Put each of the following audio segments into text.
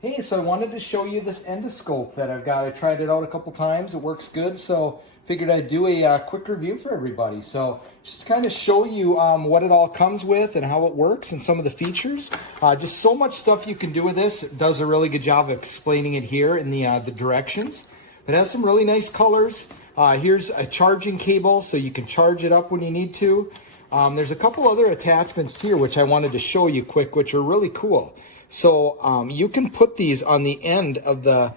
Hey, so I wanted to show you this endoscope that I've got. I tried it out a couple times. It works good, so figured I'd do a quick review for everybody. So just to kind of show you what it all comes with and how it works and some of the features. Just so much stuff you can do with this. It does a really good job of explaining it here in the directions. It has some really nice colors. Here's a charging cable, so you can charge it up when you need to. There's a couple other attachments here which I wanted to show you quick, which are really cool. So you can put these on the end of the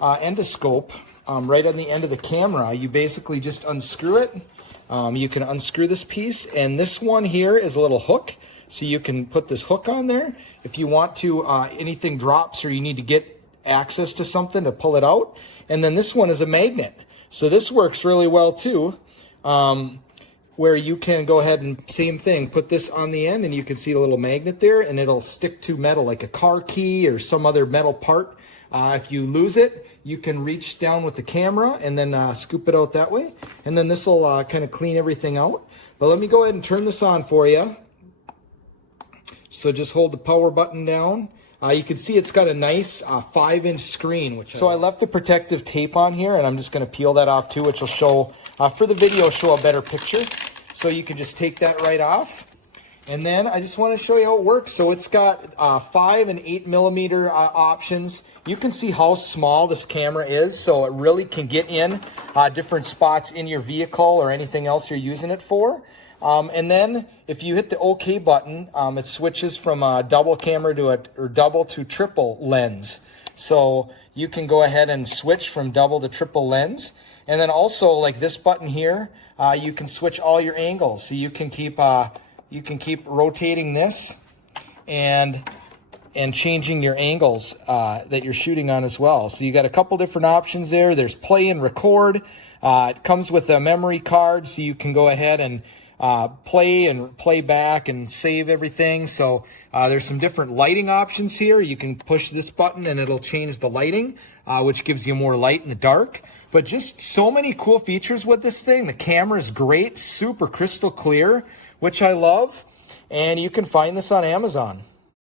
endoscope, right on the end of the camera. You basically just unscrew it. You can unscrew this piece, and this one here is a little hook. So you can put this hook on there. If you want to, anything drops or you need to get access to something to pull it out. And then this one is a magnet. So this works really well too. Where you can go ahead and same thing, put this on the end and you can see a little magnet there and it'll stick to metal like a car key or some other metal part. If you lose it, you can reach down with the camera and then scoop it out that way. And then this will kind of clean everything out. But let me go ahead and turn this on for you. So just hold the power button down. You can see it's got a nice 5-inch screen. So I left the protective tape on here and I'm just going to peel that off too, which will show, for the video, show a better picture. So you can just take that right off. And then I just want to show you how it works. So it's got 5 and 8 millimeter options. You can see how small this camera is. So it really can get in different spots in your vehicle or anything else you're using it for. And then if you hit the OK button, it switches from a double camera to double to triple lens. So you can go ahead and switch from double to triple lens. And then also, like this button here, you can switch all your angles. So you can keep rotating this and changing your angles that you're shooting on as well. So you got a couple different options there. There's play and record. It comes with a memory card, so you can go ahead and play back and save everything. So there's some different lighting options here. You can push this button and it'll change the lighting, which gives you more light in the dark. But just so many cool features with this thing. The camera is great, super crystal clear, which I love. And you can find this on Amazon.